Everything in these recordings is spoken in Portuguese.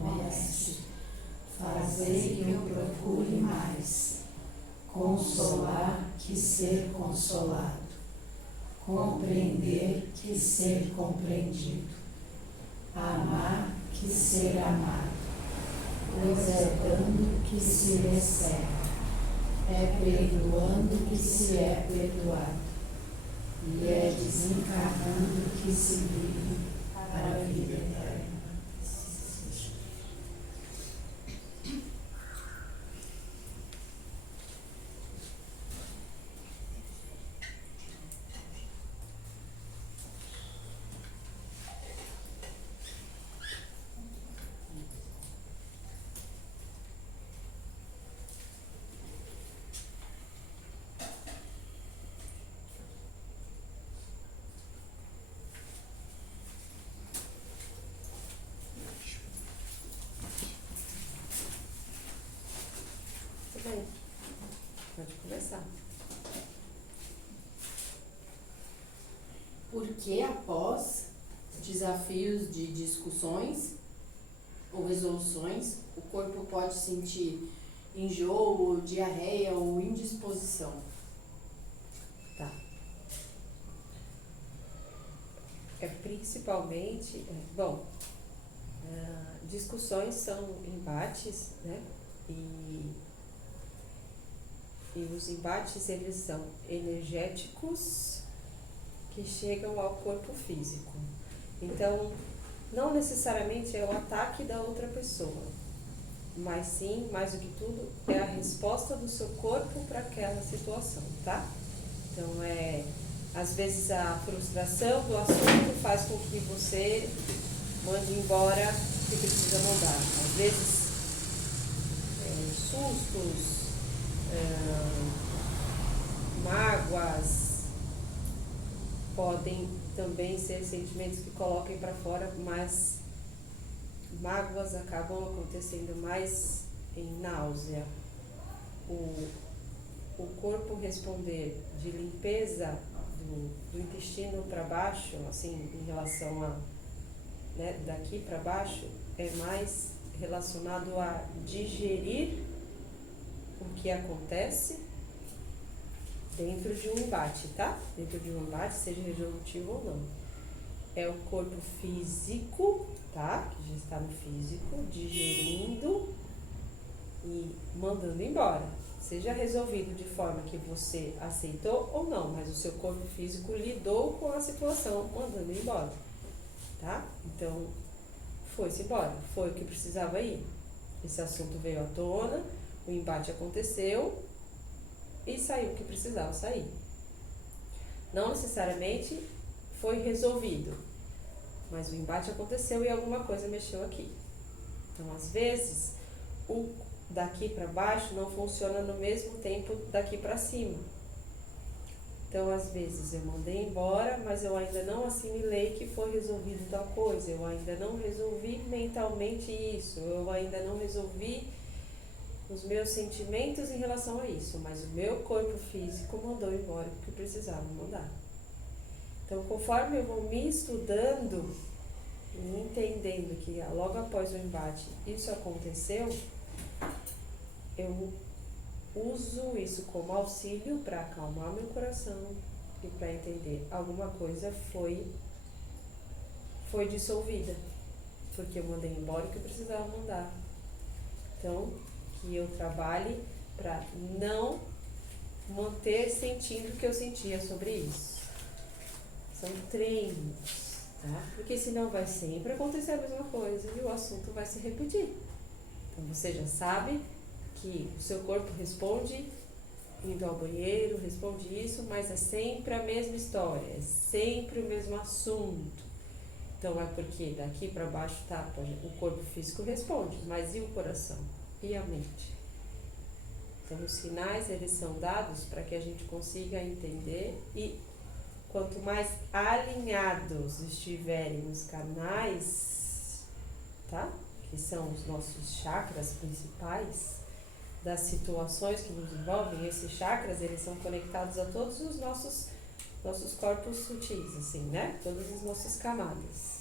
Mestre, fazei que eu procure mais consolar que ser consolado, compreender que ser compreendido, amar que ser amado, pois é dando que se recebe, é perdoando que se é perdoado, e é desencarnando que se vive para a vida eterna. Pode começar. Porque após desafios de discussões ou resoluções, o corpo pode sentir enjoo, diarreia ou indisposição? Tá. Principalmente, discussões são embates, né? E os embates, eles são energéticos que chegam ao corpo físico. Então, não necessariamente é o ataque da outra pessoa, mas sim, mais do que tudo, é a resposta do seu corpo para aquela situação, tá? Então, às vezes a frustração do assunto faz com que você mande embora o que precisa mandar. Às vezes, sustos, mágoas podem também ser sentimentos que coloquem para fora, mas mágoas acabam acontecendo mais em náusea. O corpo responder de limpeza do intestino para baixo, assim, em relação a, né, daqui para baixo, é mais relacionado a digerir o que acontece dentro de um embate, tá? Dentro de um embate, seja resolutivo ou não. É o corpo físico, tá? Que já está no físico, digerindo e mandando embora. Seja resolvido de forma que você aceitou ou não, mas o seu corpo físico lidou com a situação, mandando embora, tá? Então, foi-se embora, foi o que precisava ir. Esse assunto veio à tona, o embate aconteceu e saiu o que precisava sair. Não necessariamente foi resolvido, mas o embate aconteceu e alguma coisa mexeu aqui. Então, às vezes, o daqui para baixo não funciona no mesmo tempo daqui para cima. Então, às vezes, eu mandei embora, mas eu ainda não assimilei que foi resolvido tal coisa, eu ainda não resolvi mentalmente isso, eu ainda não resolvi os meus sentimentos em relação a isso, mas o meu corpo físico mandou embora o que precisava mandar. Então, conforme eu vou me estudando e entendendo que logo após o embate isso aconteceu, eu uso isso como auxílio para acalmar meu coração e para entender alguma coisa foi dissolvida, porque eu mandei embora o que eu precisava mandar. Então, que eu trabalhe para não manter sentindo o que eu sentia sobre isso. São treinos, tá? Porque senão vai sempre acontecer a mesma coisa e o assunto vai se repetir. Então você já sabe que o seu corpo responde indo ao banheiro, responde isso, mas é sempre a mesma história, é sempre o mesmo assunto. Então é porque daqui para baixo tá, o corpo físico responde, mas e o coração? E a mente? Então os sinais, eles são dados para que a gente consiga entender, e quanto mais alinhados estiverem os canais, tá? Que são os nossos chakras principais, das situações que nos envolvem, esses chakras, eles são conectados a todos os nossos corpos sutis, assim, né? Todas as nossas camadas.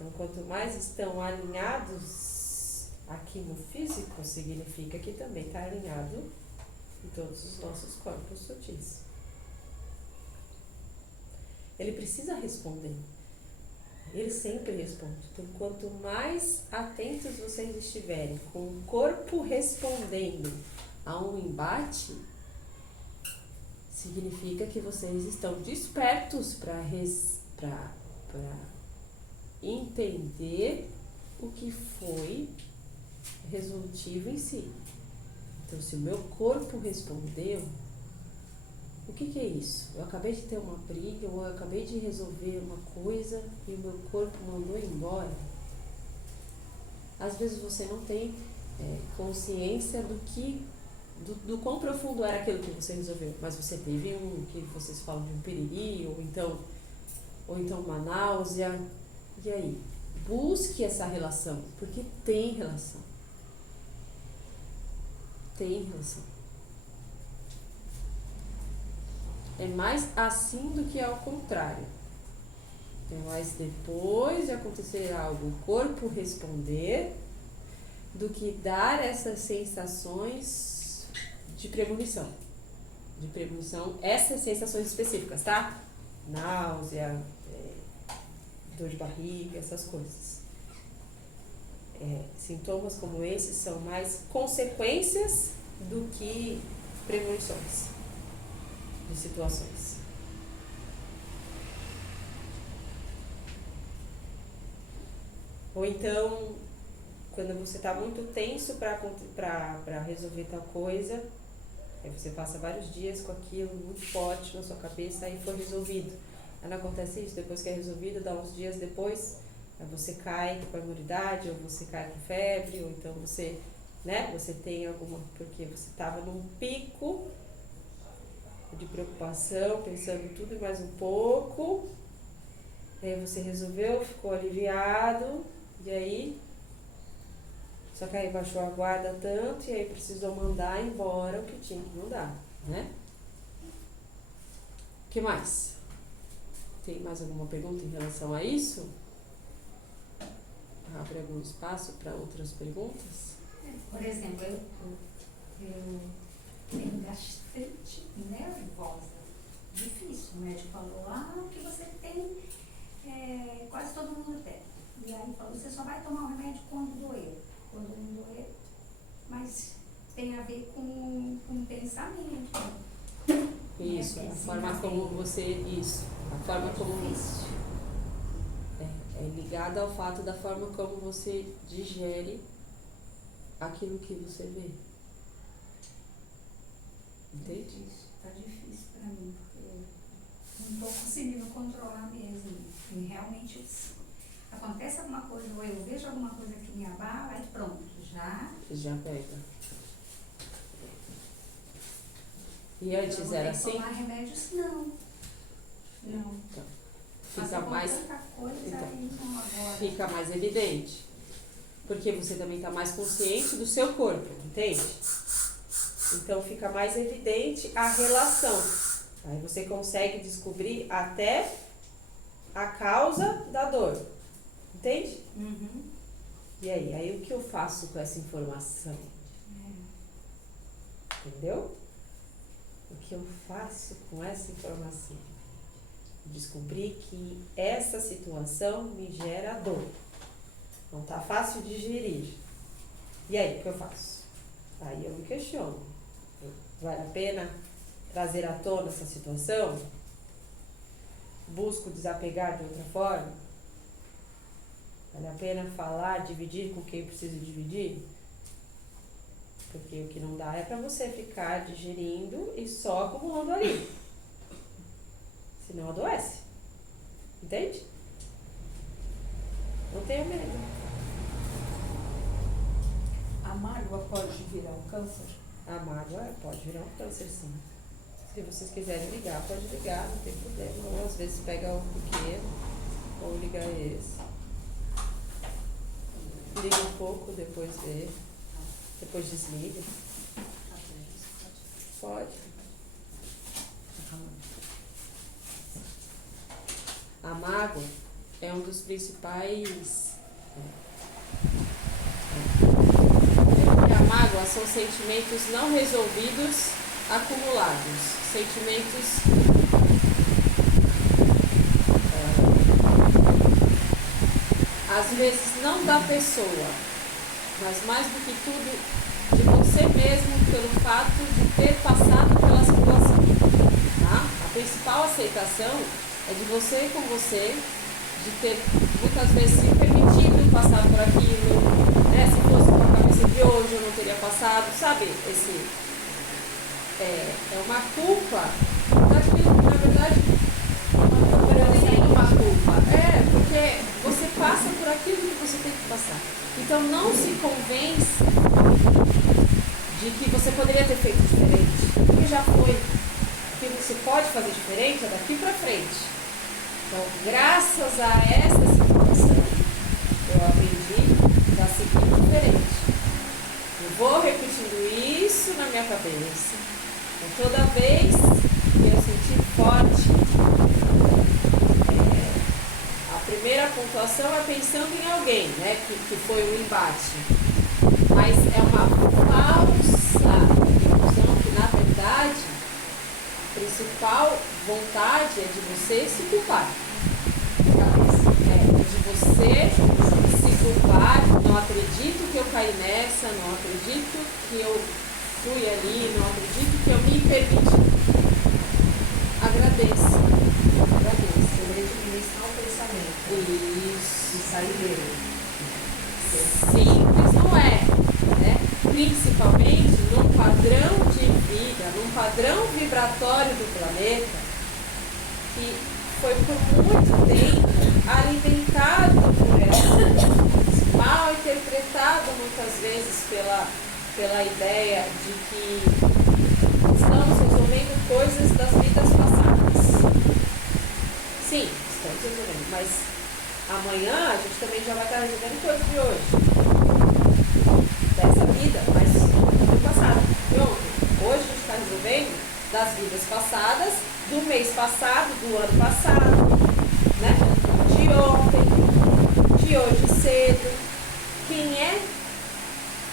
Então, quanto mais estão alinhados aqui no físico, significa que também está alinhado em todos os nossos corpos sutis. Ele precisa responder. Ele sempre responde. Então, quanto mais atentos vocês estiverem com o corpo respondendo a um embate, significa que vocês estão despertos para entender o que foi resolutivo em si. Então, se o meu corpo respondeu, o que é isso? Eu acabei de ter uma briga, ou eu acabei de resolver uma coisa e o meu corpo mandou embora. Às vezes você não tem consciência do quão profundo era aquilo que você resolveu, mas você teve que vocês falam de um piriri, ou então uma náusea. E aí? Busque essa relação, porque tem relação. Tem relação. É mais assim do que ao contrário. É mais depois de acontecer algo, o corpo responder, do que dar essas sensações de premonição. De premonição, essas sensações específicas, tá? Náusea, dor de barriga, essas coisas. Sintomas como esses são mais consequências do que premonições de situações. Ou então, quando você está muito tenso para resolver tal coisa, aí você passa vários dias com aquilo muito forte na sua cabeça, aí foi resolvido. Aí não acontece isso, depois que é resolvido, dá uns dias depois, aí você cai com a imunidade, ou você cai com febre, ou então você tem alguma, porque você estava num pico de preocupação, pensando tudo e mais um pouco, aí você resolveu, ficou aliviado, e aí, só que aí baixou a guarda tanto, e aí precisou mandar embora o que tinha que mandar, né? O que mais? Tem mais alguma pergunta em relação a isso? Abre algum espaço para outras perguntas? Por exemplo, eu tenho gastrite nervosa. Difícil. O médico falou, que você tem, quase todo mundo tem. E aí falou, você só vai tomar o remédio quando doer. Quando não doer, mas tem a ver com pensamento. Isso, a forma como você. Isso. A forma como. É ligada ao fato da forma como você digere aquilo que você vê. Entende? Tá difícil pra mim, porque não tô conseguindo controlar mesmo. E realmente acontece alguma coisa, ou eu vejo alguma coisa que me abala, aí pronto, já pega. E antes era assim? Tomar remédios, não. Então, fica mais. Fica mais evidente. Porque você também está mais consciente do seu corpo, entende? Então fica mais evidente a relação. Aí você consegue descobrir até a causa da dor. Entende? Uhum. E aí o que eu faço com essa informação? Entendeu? O que eu faço com essa informação? Descobri que essa situação me gera dor. Não tá fácil de digerir. E aí, o que eu faço? Aí eu me questiono. Vale a pena trazer à tona essa situação? Busco desapegar de outra forma? Vale a pena falar, dividir com quem precisa dividir? Porque o que não dá é para você ficar digerindo e só acumulando ali. Senão adoece. Entende? Não tenha medo. A mágoa pode virar um câncer? A mágoa pode virar um câncer, sim. Se vocês quiserem ligar, pode ligar, não tem problema. Ou às vezes pega o pequeno, ou liga esse. Liga um pouco, depois vê. Depois desliga. Pode. A mágoa é um dos principais. E a mágoa são sentimentos não resolvidos acumulados, sentimentos às vezes não da pessoa, mas mais do que tudo de você mesmo, pelo fato de ter passado pela situação. Tá? A principal aceitação é de você com você, de ter muitas vezes se permitido passar por aquilo, né? Se fosse com a cabeça de hoje eu não teria passado, sabe? É uma culpa, na verdade, não tem uma culpa, porque você passa por aquilo que você tem que passar. Então não se convence de que você poderia ter feito diferente, porque já foi. O que você pode fazer diferente é daqui para frente. Então, graças a essa situação, eu aprendi a seguir diferente. Eu vou repetindo isso na minha cabeça. Então, toda vez que eu sentir forte, a primeira pontuação é pensando em alguém, né, que foi um embate. Mas é uma falsa ilusão que, na verdade, a principal vontade é de você se culpar. De você se culpar. Não acredito que eu caí nessa, não acredito que eu fui ali, não acredito que eu me permiti. Agradeça. Administrar o pensamento. Isso. E sair dele. Simples não é, né? Principalmente num padrão de vida, num padrão vibratório do planeta que foi por muito tempo alimentado por essa, mal interpretado muitas vezes pela ideia de que estamos resolvendo coisas das vidas passadas. Sim, estamos resolvendo, mas amanhã a gente também já vai estar resolvendo coisas de hoje, dessa vida, mas do passado, de ontem. Hoje a gente está resolvendo das vidas passadas, do mês passado, do ano passado, né? De ontem, de hoje cedo. Quem é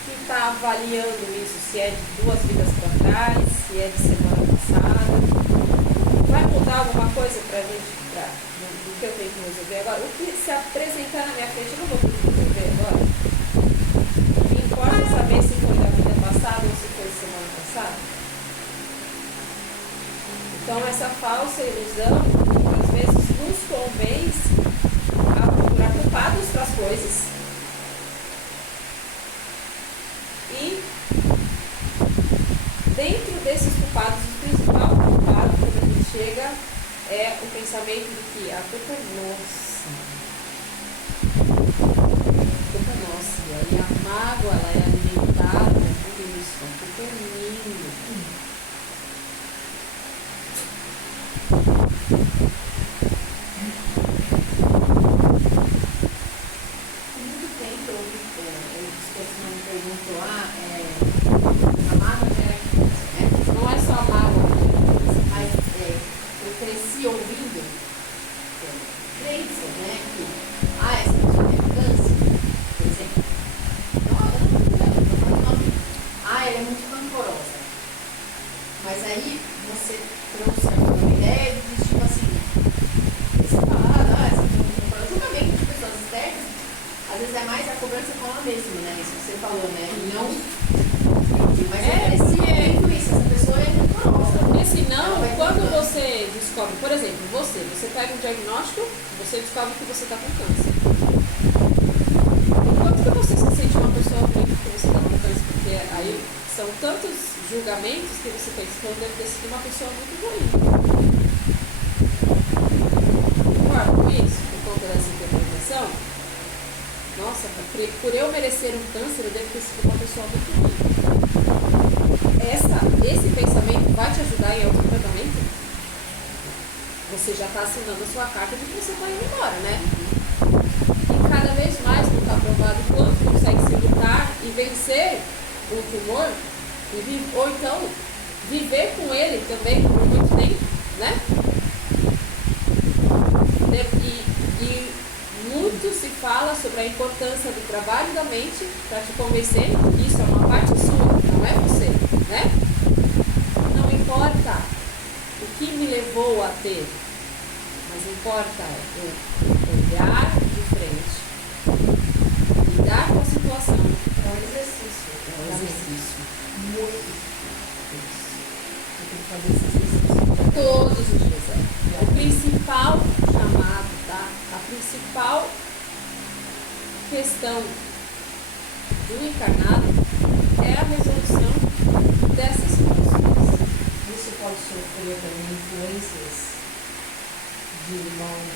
que está avaliando isso? Se é de 2 vidas para trás, se é de semana passada? Vai mudar alguma coisa para a gente, do que eu tenho que resolver agora? O que se apresentar na minha frente, eu não vou conseguir resolver agora? O que importa é saber se foi da vida passada ou se foi semana passada? Então, essa falsa ilusão, às vezes, nos convence a procurar culpados para as coisas e, dentro desses culpados, o principal culpado, quando a gente chega, é o pensamento de que a culpa é nossa. A culpa é nossa. E aí a mágoa, ela é alimentada por isso. A culpa é minha. Muito tempo eu discussão me perguntou, a mágoa gera câncer, né? Não é só a mágoa, Mas eu cresci ouvindo crenças, né? Que, essa pessoa tem câncer, por exemplo. Ela é muito rancorosa. Mas aí você trouxe uma ideia de tipo assim, você fala, essa pessoa é muito rancorosa. Julgamento de pessoas externas, às vezes é mais a cobrança com ela mesma, né? Isso que você falou, né? E não. Mas eu cresci ouvindo isso, essa pessoa é rancorosa. porque senão, quando você descobre, por exemplo, você pega um diagnóstico, você descobre que você está com câncer. Quanto que você se sente uma pessoa ruim porque você está com câncer? Porque aí são tantos julgamentos que você pensa que eu devo ter sido uma pessoa muito ruim. Concorda com isso? Por conta dessa interpretação? Nossa, por eu merecer um câncer, eu devo ter sido uma pessoa muito ruim. Esse pensamento vai te ajudar em outro tratamento? Você já está assinando a sua carta de que você está indo embora, né? E cada vez mais não está provado quanto consegue se lutar e vencer o tumor, ou então viver com ele também por muito tempo, né? E sobre a importância do trabalho da mente para te convencer que isso é uma parte sua, não é você, né? Não importa o que me levou a ter, mas importa eu olhar de frente, lidar com a situação. É um exercício. É um exercício. Muito difícil. Eu tenho que fazer esse exercício. Todos os dias. O principal chamado, tá? A principal questão do encarnado é a resolução dessas situações. Isso pode sofrer também influências de irmãos.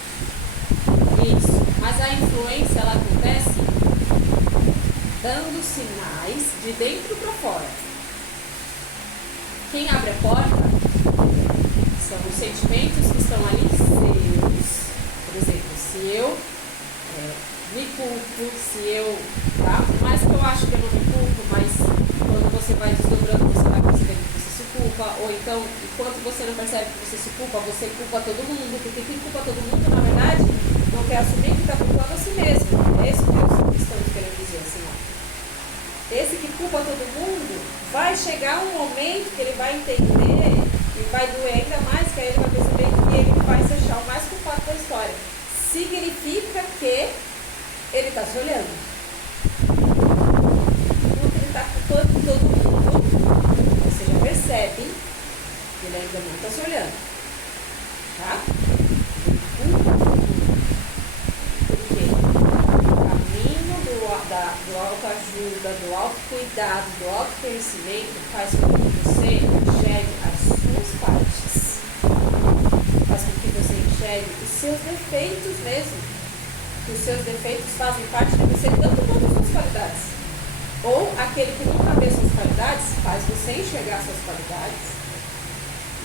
Isso. Mas a influência, ela acontece dando sinais de dentro para fora. Quem abre a porta são os sentimentos que estão ali seus. Por exemplo, se eu me culpo, se eu, tá? Mas que eu acho que eu não me culpo, mas quando você vai desdobrando, você vai percebendo que você se culpa, ou então, enquanto você não percebe que você se culpa, você culpa todo mundo, porque quem culpa todo mundo, na verdade, não quer assumir que está culpando a si mesmo. É isso que estamos querendo dizer, assim, ó. Esse que culpa todo mundo, vai chegar um momento que ele vai entender e vai doer ainda mais, que aí ele vai perceber que ele vai se achar o mais culpado da história. Significa que ele está se olhando. Quando ele está culpando todo mundo, você já percebe que ele ainda não está se olhando. Tá? Ele culpa todo mundo. Por quê? O caminho do autoajuda, do autocuidado, do autoconhecimento faz com que você enxergue as suas partes. Faz com que você enxergue os seus defeitos mesmo. Que os seus defeitos fazem parte de você tanto quanto as suas qualidades. Ou aquele que nunca vê suas qualidades faz você enxergar suas qualidades.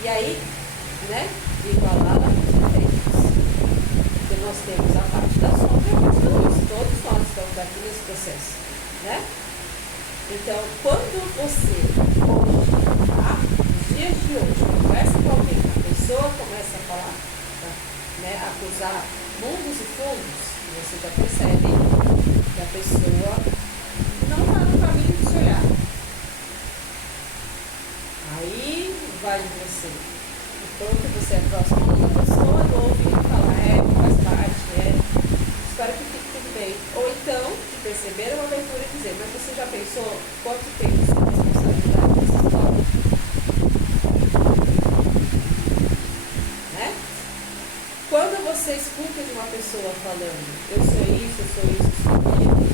E aí, né, igualá-la com os defeitos. Porque nós temos a parte da sombra e a parte da luz. Todos nós estamos aqui nesse processo, né? Então, quando você, hoje, tá? Nos dias de hoje, conversa com alguém, a pessoa começa a falar, tá? Né, acusar mundos e fundos, você já percebe que a pessoa não está no caminho de se olhar. Aí vai de você. Enquanto você é próximo da pessoa, ouve e fala, faz parte, espero que fique tudo bem. Ou então, de perceber uma abertura e dizer, mas você já pensou quanto tempo você tem responsabilidade nessa história? Né? Quando você escuta de uma pessoa falando, eu sou isso, eu sou aquilo,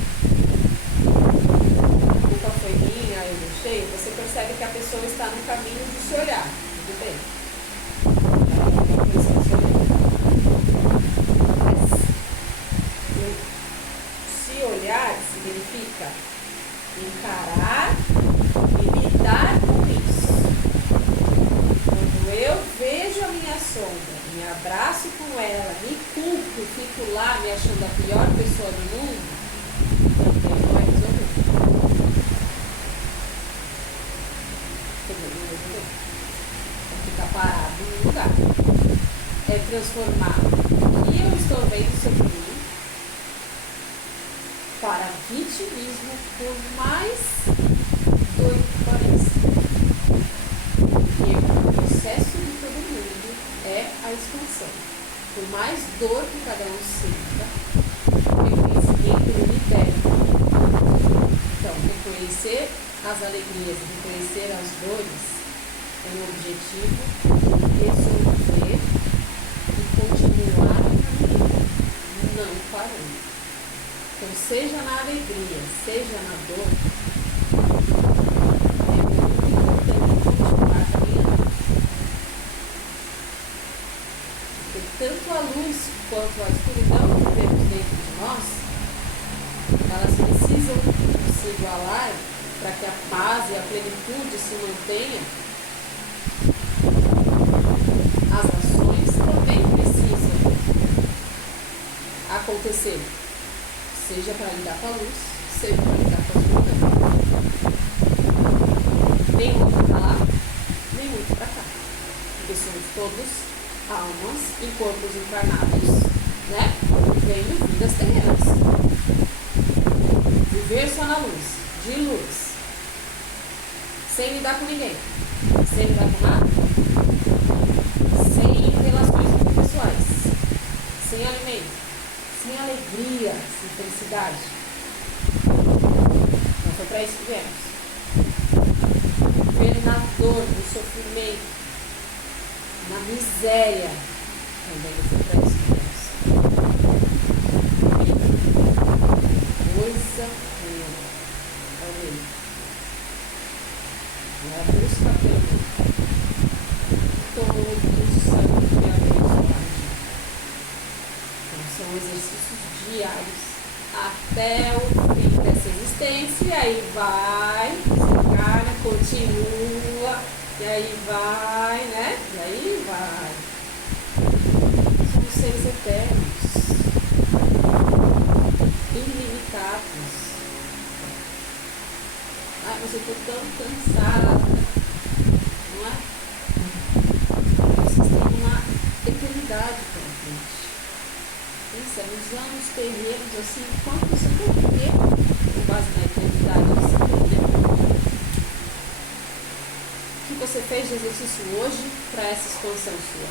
a culpa foi minha, eu deixei, você percebe que a pessoa está no caminho de se olhar. Tudo bem. Mas se olhar significa encarar e lidar com isso. Quando eu vejo a minha sombra, me abraço com ela, me culpo, fico lá me achando a pior pessoa do mundo, também não é resolver. Também não é resolver. É ficar parado no lugar. É transformar o que eu estou vendo sobre mim para vitimismo, por mais doido que pareça. Porque o processo de todo mundo é a expansão. Por mais dor que cada um sinta, o reconhecimento ele liberta. Então, reconhecer as alegrias, reconhecer as dores é um objetivo de resolver e continuar caminhando, não parando. Então, seja na alegria, seja na dor, é muito importante continuar caminhando. Porque tanto a luz quanto a escuridão que temos dentro de nós, elas precisam se igualar para que a paz e a plenitude se mantenha. As ações também precisam acontecer. Seja para lidar com a luz, seja para lidar com a escuridão. Nem muito para lá, nem muito para cá. Porque somos todos almas em corpos encarnados, né? Vivendo vidas terrenas. Viver só na luz, de luz. Sem lidar com ninguém. Sem lidar com nada. Sem relações pessoais. Sem alimento. Sem alegria, sem felicidade. Não foi para isso que viemos. Viver na dor, no sofrimento, na miséria. Também não foi para isso que viemos. Coisa nenhuma. É o meio. É a busca pelo meio. Todos sabem que é abençoado. Então são exercícios diários até o fim dessa existência, e aí vai, desencarna, continua, e aí vai, né? E aí vai. Somos seres eternos, ilimitados. Ai, mas eu tô tão cansada, não é? Vocês têm uma eternidade pela frente. Pensa, nos anos terrenos, assim, quanto você tem tempo com base na eternidade que você tem, né? O que você fez de exercício hoje para essa expansão sua?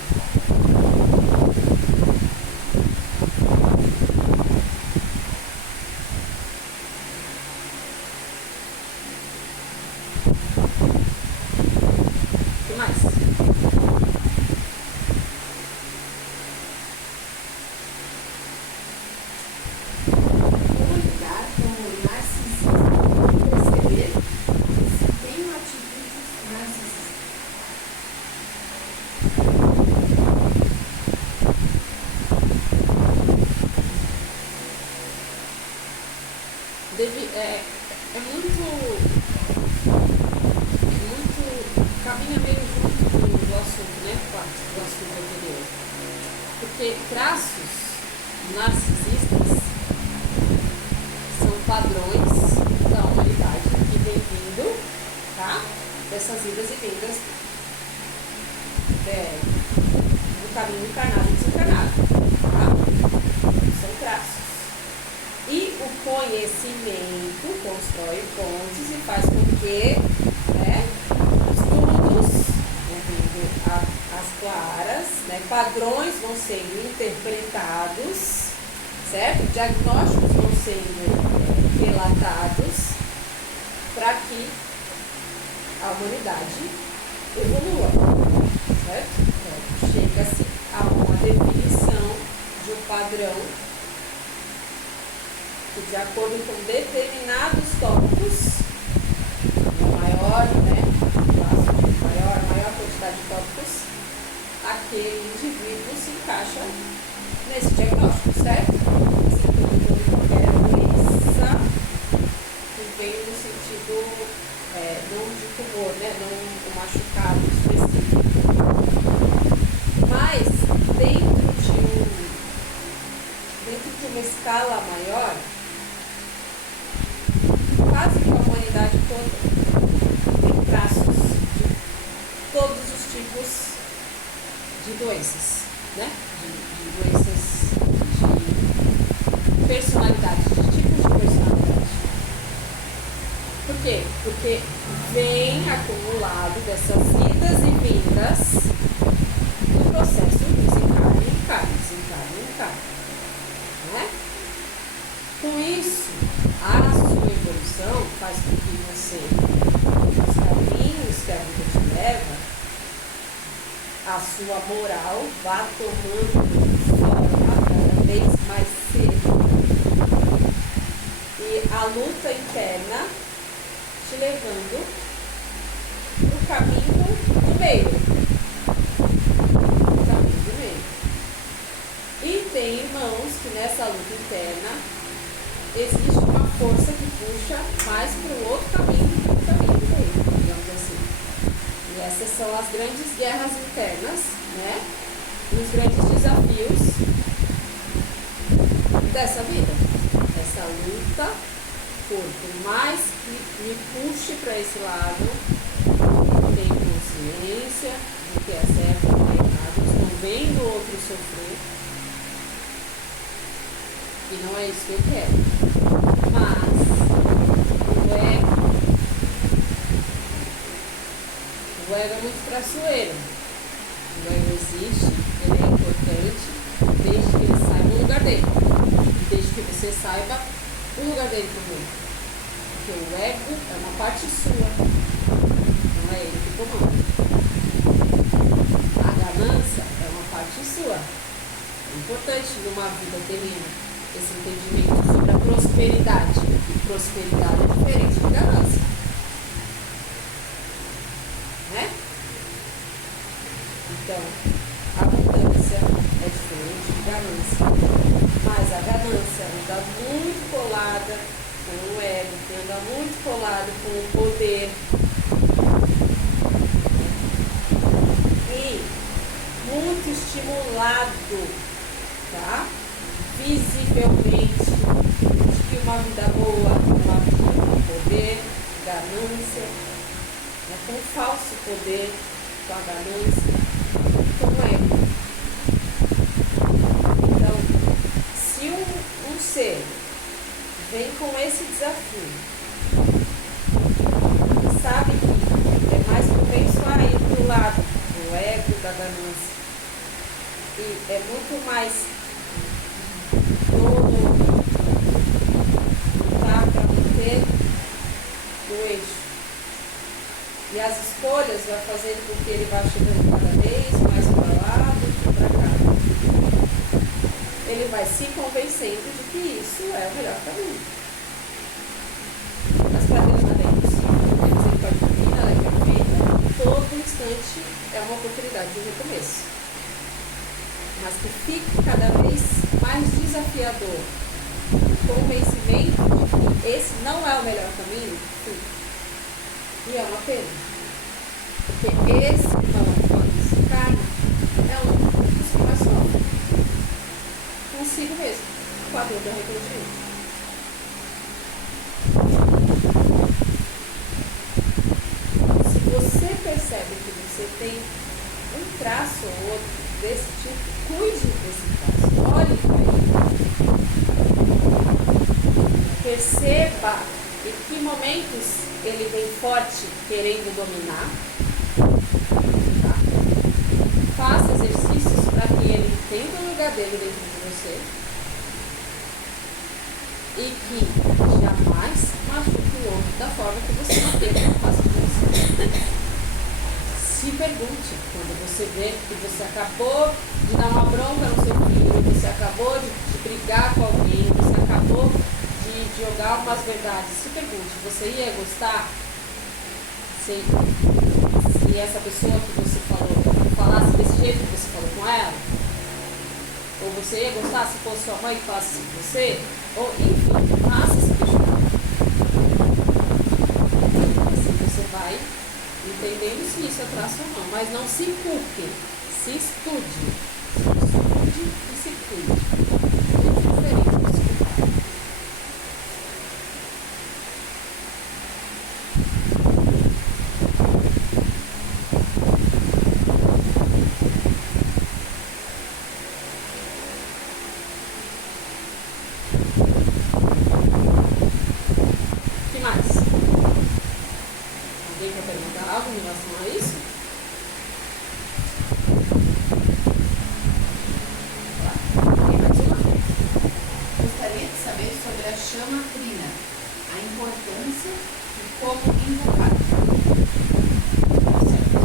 O que mais? Lidar com o narcisismo e perceber se tem uma atitude narcisista. caminha meio junto do assunto, né? Do assunto anterior. Porque traços narcisistas são padrões da humanidade que vem vindo, tá? Dessas idas e vindas do caminho encarnado e desencarnado, tá? São traços. E o conhecimento constrói pontes e faz com que, né, estudos vão vindo às claras, né, padrões vão sendo interpretados, certo? Diagnósticos vão sendo relatados para que a humanidade evolua, certo? Então, chega-se a uma definição de um padrão que, de acordo com determinados tópicos, maior quantidade de tópicos, aquele indivíduo se encaixa nesse diagnóstico, certo? Assim como qualquer doença que vem no sentido não de tumor, né? Não um machucado específico. Mas dentro de uma escala maior, quase que a humanidade toda tem traços de todos os tipos de doenças, né? De doenças de personalidade, de tipos de personalidade. Por quê? Porque vem acumulado dessas idas e vindas do processo desencarne e encarne, né? Com isso, a sua evolução faz com que você, os caminhos que a vida te leva, a sua moral vá tomando forma cada vez mais cedo. E a luta interna te levando para o caminho do meio. E tem irmãos que nessa luta interna existe uma força que puxa mais para o outro caminho, o caminho do meio, digamos assim. E essas são as grandes guerras internas, né? E os grandes desafios dessa vida. Essa luta por mais que me puxe para esse lado, tenho consciência do que é certo e do que é errado, estou vendo o outro sofrer. E não é isso que eu quero. Mas o ego é muito traiçoeiro. O ego existe, ele é importante, desde que ele saiba o lugar dele. E desde que você saiba o lugar dele também. Porque o ego é uma parte sua, não é ele que comanda. A ganância é uma parte sua. É importante numa vida terrena esse entendimento sobre a prosperidade. E prosperidade é diferente de ganância. Né? Então, a abundância é diferente de ganância. Mas a ganância anda muito colada com o ego, anda muito colado com o poder. E muito estimulado, tá? Visivelmente, de que uma vida boa é uma vida com poder, ganância, né? Com falso poder, com a ganância, com o ego. Então, se um ser vem com esse desafio, sabe que é mais propenso a ir para o lado do ego, da ganância, e é muito mais lutar para manter o eixo. E as escolhas vai fazendo com que ele vá chegando cada vez mais para lá do que para cá. Ele vai se convencendo de que isso é o melhor caminho. Mas para Deus nada é impossível. Ele pode vir, ela é perfeita. Todo instante é uma oportunidade de recomeço. Mas que fique cada vez mais desafiador o convencimento de que esse não é o melhor caminho, fica. E é uma pena. Porque esse irmão, quando se encarna, é um dos que mais sofre. Consigo mesmo, com a dor do arrependimento. Se você percebe que você tem um traço ou outro desse tipo, cuide desse traço, olhe para ele. Perceba em que momentos ele vem forte querendo dominar. Tá? Faça exercícios para que ele entenda o lugar dele dentro de você e que jamais machuque o outro da forma que você não quer que faça com você. Se pergunte quando você vê que você acabou de dar uma bronca no seu filho, você acabou de brigar com alguém, você acabou de jogar umas verdades. Se pergunte, você ia gostar se essa pessoa que você falou falasse desse jeito que você falou com ela? Ou você ia gostar se fosse sua mãe que falasse assim com você? Ou enfim, faça esse questionamento. Assim você vai entendendo se isso é traço ou não, mas não se culpe, se estude. Se estude e se cuide. É diferente de se culpar. O que mais? Alguém quer perguntar algo em relação a isso? Tem mais uma? Gostaria de saber sobre a chama trina, a importância e como invocar. Certo.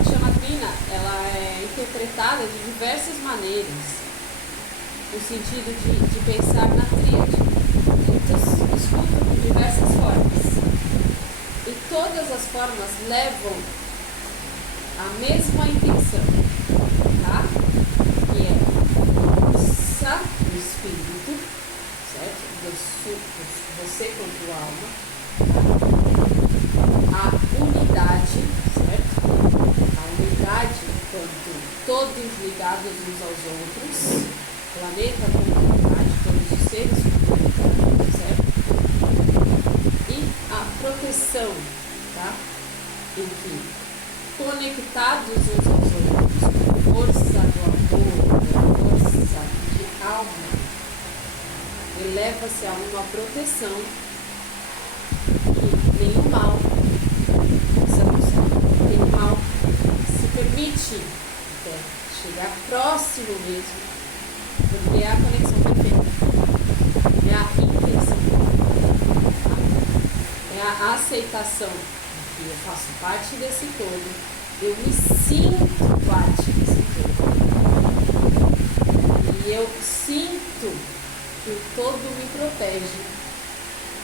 A chama trina, ela é interpretada de diversas maneiras, no sentido de pensar na tríade. Muitos escutam de diversas formas. E todas as formas levam a mesma intenção, tá? Que é força do espírito, certo? Você quanto alma. A unidade, certo? A unidade enquanto todos ligados uns aos outros. Planeta como unidade, todos os seres como unidade, certo? E a proteção, tá? Em que, conectados uns aos outros, força do amor, força de alma, eleva-se a uma proteção que nenhum mal, nenhum mal se permite até chegar próximo mesmo, porque é a conexão perfeita, é a intenção, é a aceitação de que eu faço parte desse todo, eu me sinto parte desse todo, e eu sinto que o todo me protege,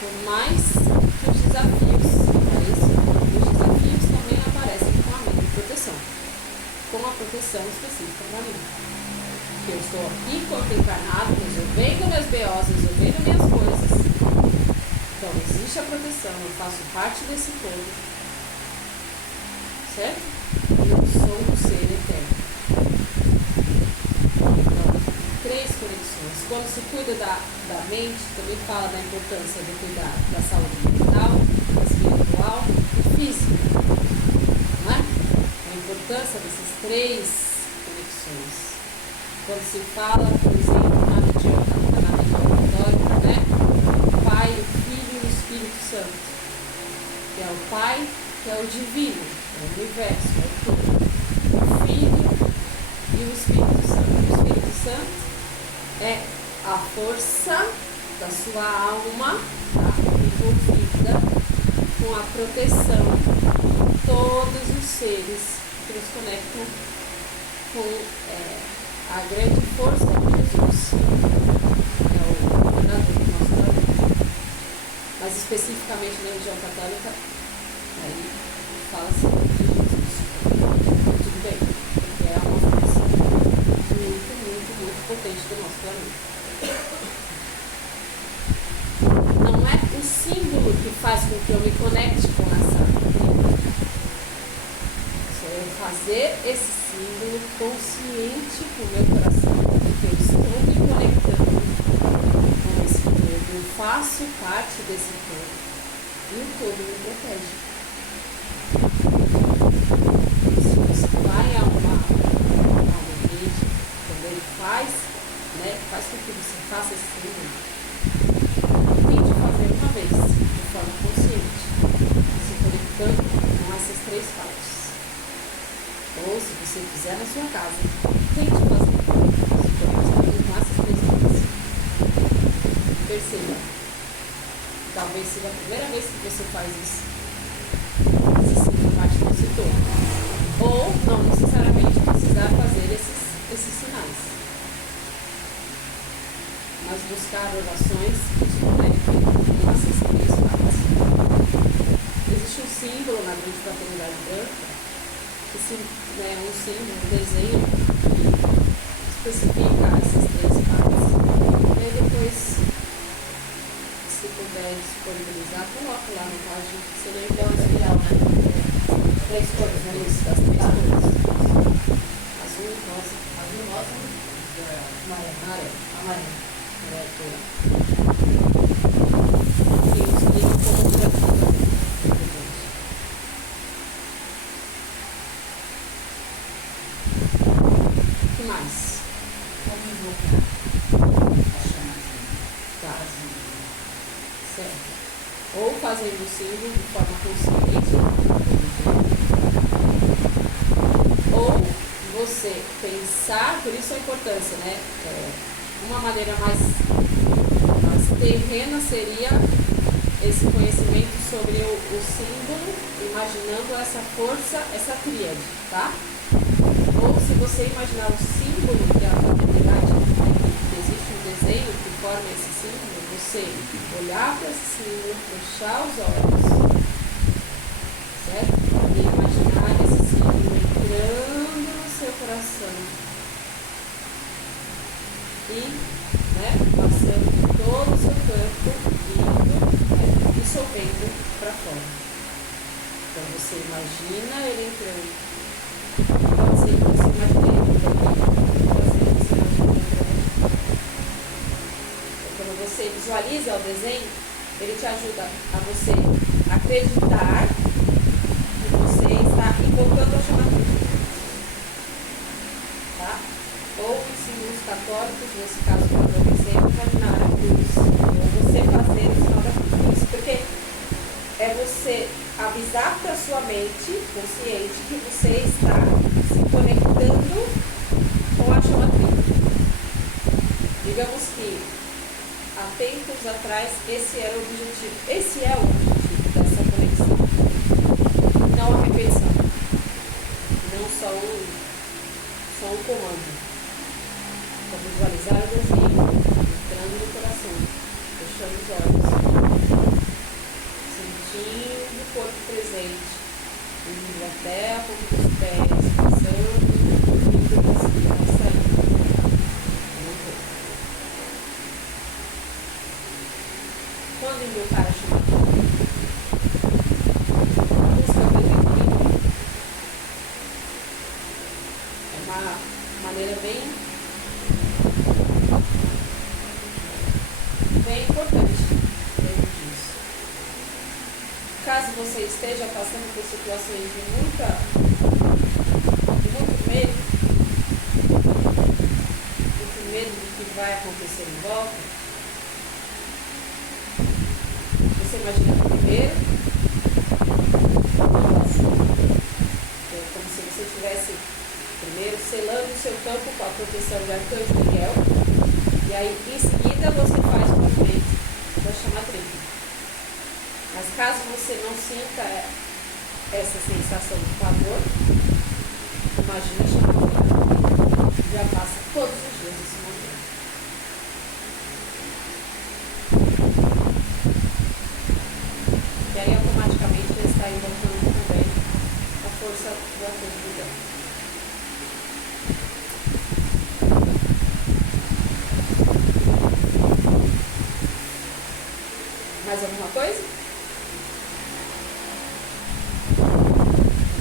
por mais que os desafios apareçam, os desafios também aparecem com a minha proteção, com a proteção específica para mim. Porque eu estou aqui, corpo encarnado, resolvendo meus BOs, resolvendo minhas coisas. Então existe a proteção, eu faço parte desse todo, certo? Eu sou um ser eterno. Então, 3 conexões. Quando se cuida da mente, também fala da importância de cuidar da saúde mental, espiritual e física. Não é? A importância dessas 3 conexões. Quando se fala, por exemplo, na retórica, né? O Pai, o Filho e o Espírito Santo. Que é o Pai, que é o divino, é o universo, é o todo. O Filho e o Espírito Santo. O Espírito Santo é a força da sua alma, tá? Envolvida com a proteção de todos os seres que nos conectam com a grande força de Jesus, é o governador do nosso planeta. Mas especificamente na religião católica, aí fala-se de Jesus. Tudo bem, porque é uma força muito, muito, muito potente do nosso planeta. Não é o símbolo que faz com que eu me conecte com essa vida. Só eu fazer esse símbolo consciente com o meu coração, porque eu estou me conectando com esse todo, eu faço parte desse todo e o todo me protege. Se você vai a uma rede, quando ele faz com que você faça esse símbolo, tente fazer uma vez, de forma consciente, se conectando com essas 3 partes. Ou se você fizer na sua casa, tente fazer, se conectando com essas 3 partes. Perceba, talvez seja a primeira vez que você faz isso. Esse símbolo parte desse todo. Ou não necessariamente precisar fazer esses sinais. Mas buscar orações que te conectem com essas 3 partes. Existe um símbolo na grande fraternidade branca, que é um símbolo, um desenho que especifica essas 3 partes. E aí depois, se puder disponibilizar, coloca lá no página, que você lembra o espiral, né? 3 cores, né? Isso, das 3 cores. Azul, rosa. Azul, rosa. Amarelo. Amarelo. E eu explico como grafia. O que mais? Como invocar a chama. Tá. Certo. Ou fazendo o símbolo de forma consciente, ou você pensar, por isso a importância, né? Uma maneira mais terrena seria esse conhecimento sobre o símbolo, imaginando essa força, essa tríade, tá? Ou se você imaginar o símbolo que é a fraternidade, existe um desenho que forma esse símbolo, você olhar para esse símbolo, fechar os olhos, certo? E imaginar esse símbolo entrando no seu coração. E passando todo o seu corpo, indo, dissolvendo para fora. Então você imagina ele entrando. Pode ser que você imagine ele entrando. Pode ser que você imagine ele entrando. Então, quando você visualiza o desenho, ele te ajuda a você acreditar que você está invocando a chama viva. Tá? Ou em símbolos católicos, nesse caso para você, imaginar a cruz isso. Ou você fazer no final da cruz. Isso porque é você avisar para sua mente consciente que você está se conectando com a chama trina. Digamos que há tempos atrás esse era o objetivo. Esse é o objetivo dessa conexão. Não a repetição. Não só um comando. Para visualizar o desenho, entrando no coração, fechando os olhos, sentindo o corpo presente, indo até a ponta dos pés, passando, indo assim, saindo. Quando invocar a chama trina, a busca pelo equilíbrio é uma maneira bem importante dentro disso. Caso você esteja passando por situações de muito medo do que vai acontecer em volta, você imagina primeiro, é como se você estivesse primeiro selando o seu campo com a proteção de Arcanjo Miguel, e aí em seguida você faz o movimento da chama trina. Mas caso você não sinta essa sensação de pavor, imagina a chama trina. Já passa todos os dias esse movimento. E aí automaticamente já está invocando também a força do Arcanjo Miguel. Mais alguma coisa?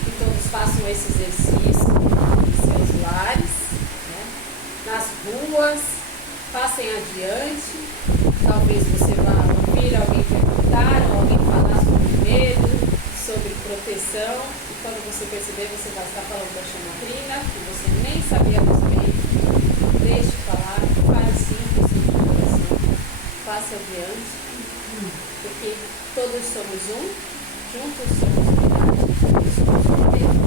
Que todos façam esse exercício em seus lares, né? Nas ruas, passem adiante. Talvez você vá ouvir alguém perguntar, ou alguém falar sobre medo, sobre proteção. E quando você perceber, você vai estar falando da chama trina, que você nem sabia a respeito. Deixe falar, fale simples, sem coração, passe adiante. Porque todos somos um, juntos somos unidade, todos somos um mesmo.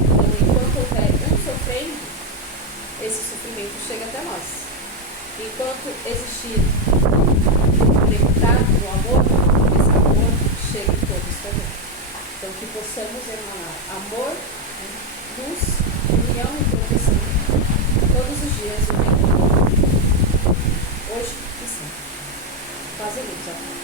Então, enquanto houver um sofrendo, esse sofrimento chega até nós. Enquanto existir conectado no amor, esse amor chega em todos também. Então, que possamos emanar amor, luz, união e proteção todos os dias, o tempo todo. Hoje e sempre. Quase luz,